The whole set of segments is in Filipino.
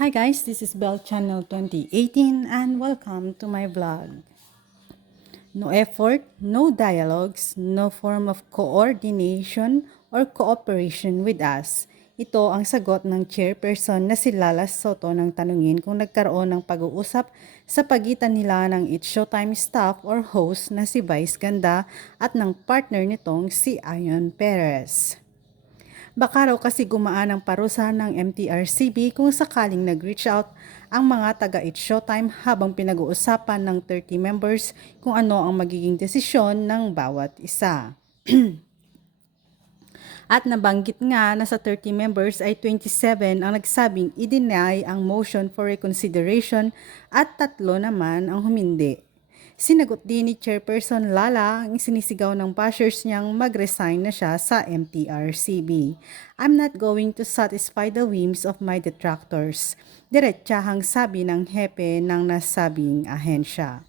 Hi guys, this is Bell Channel 2018 and welcome to my vlog. No effort, no dialogues, no form of coordination or cooperation with us. Ito ang sagot ng chairperson na si Lala Soto nang tanungin kung nagkaroon ng pag-uusap sa pagitan nila ng It's Showtime staff or host na si Vice Ganda at ng partner nitong si Ayon Perez. Baka raw kasi gumaan ang parusa ng MTRCB kung sakaling nag-reach out ang mga taga It's Showtime habang pinag-uusapan ng 30 members kung ano ang magiging desisyon ng bawat isa. At nabanggit nga na sa 30 members ay 27 ang nagsabing i-deny ang motion for reconsideration at tatlo naman ang humindi. Sinagot din ni Chairperson Lala ang sinisigaw ng bashers niyang mag-resign na siya sa MTRCB. I'm not going to satisfy the whims of my detractors. Diretsahang sabi ng hepe ng nasabing ahensya.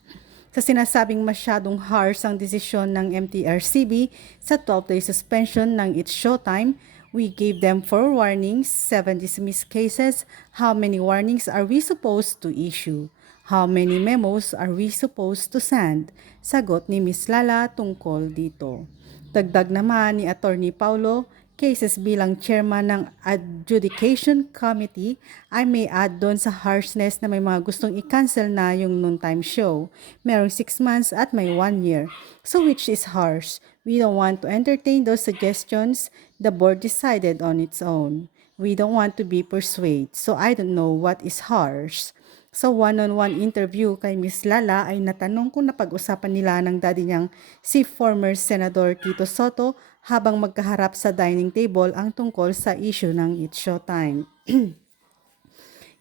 Sa sinasabing masyadong harsh ang desisyon ng MTRCB sa 12-day suspension ng It's Showtime, we gave them 4 warnings, 7 dismissed cases. How many warnings are we supposed to issue? How many memos are we supposed to send? Sagot ni Ms. Lala tungkol dito. Dagdag naman ni Attorney Paulo, cases bilang chairman ng Adjudication Committee, I may add doon sa harshness na may mga gustong i-cancel na yung noontime show. Merong 6 months at may 1 year. So which is harsh? We don't want to entertain those suggestions. The board decided on its own. We don't want to be persuaded. So I don't know what is harsh. Sa one-on-one interview kay Miss Lala ay natanong kung napag-usapan nila ng daddy niyang si former Senador Tito Soto habang magkaharap sa dining table ang tungkol sa issue ng It's Showtime.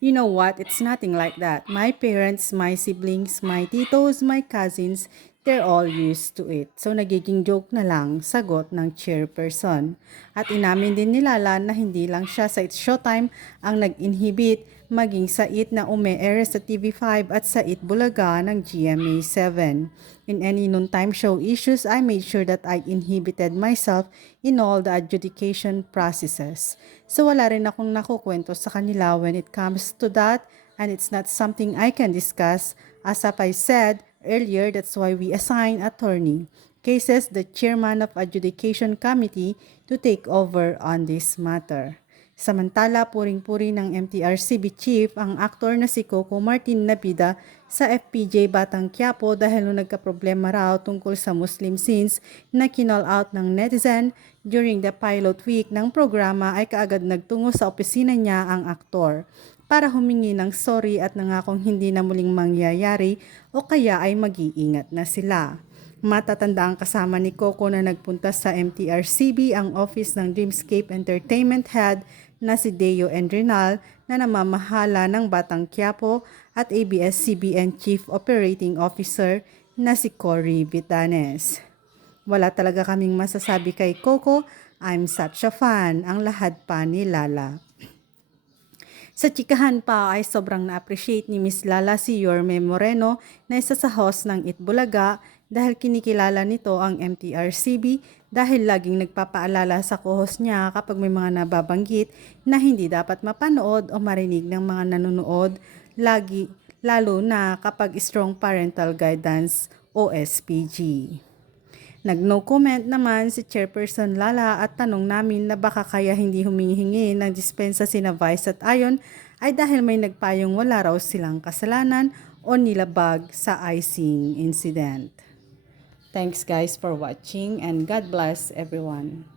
you know what? It's nothing like that. My parents, my siblings, my titos, my cousins, they're all used to it. So nagiging joke na lang, sagot ng chairperson. At inamin din ni Lala na hindi lang siya sa It's Showtime ang nag-inhibit maging sa IT na ume-air sa TV5 at sa IT Bulaga ng GMA7. In any noontime show issues, I made sure that I inhibited myself in all the adjudication processes. So wala rin akong nakukwento sa kanila when it comes to that and it's not something I can discuss. As I said earlier, that's why we assign attorney cases the chairman of adjudication committee to take over on this matter. Samantala, puring-puri ng MTRCB chief ang aktor na si Coco Martin Nabida sa FPJ Batang Quiapo dahil nung nagkaproblema raw tungkol sa Muslim scenes na kinall out ng netizen during the pilot week ng programa ay kaagad nagtungo sa opisina niya ang aktor para humingi ng sorry at nangakong hindi na muling mangyayari o kaya ay mag-iingat na sila. Matatanda ang kasama ni Coco na nagpunta sa MTRCB ang office ng Dreamscape Entertainment Head na si Deo Endrinal na namamahala ng Batang Quiapo at ABS-CBN Chief Operating Officer na si Cory Vitanes. Wala talaga kaming masasabi kay Coco, I'm such a fan, ang lahat pa ni Lala. Sa chikahan pa ay sobrang na-appreciate ni Miss Lala si Yorme Moreno na isa sa host ng Itbulaga dahil kinikilala nito ang MTRCB dahil laging nagpapaalala sa co-host niya kapag may mga nababanggit na hindi dapat mapanood o marinig ng mga nanonood lagi lalo na kapag strong parental guidance o SPG. Nag-no comment naman si Chairperson Lala at tanong namin na baka kaya hindi humihingi ng dispensa sina Vice at Ayon ay dahil may nagpayong wala raw silang kasalanan o nilabag sa icing incident. Thanks guys for watching and God bless everyone.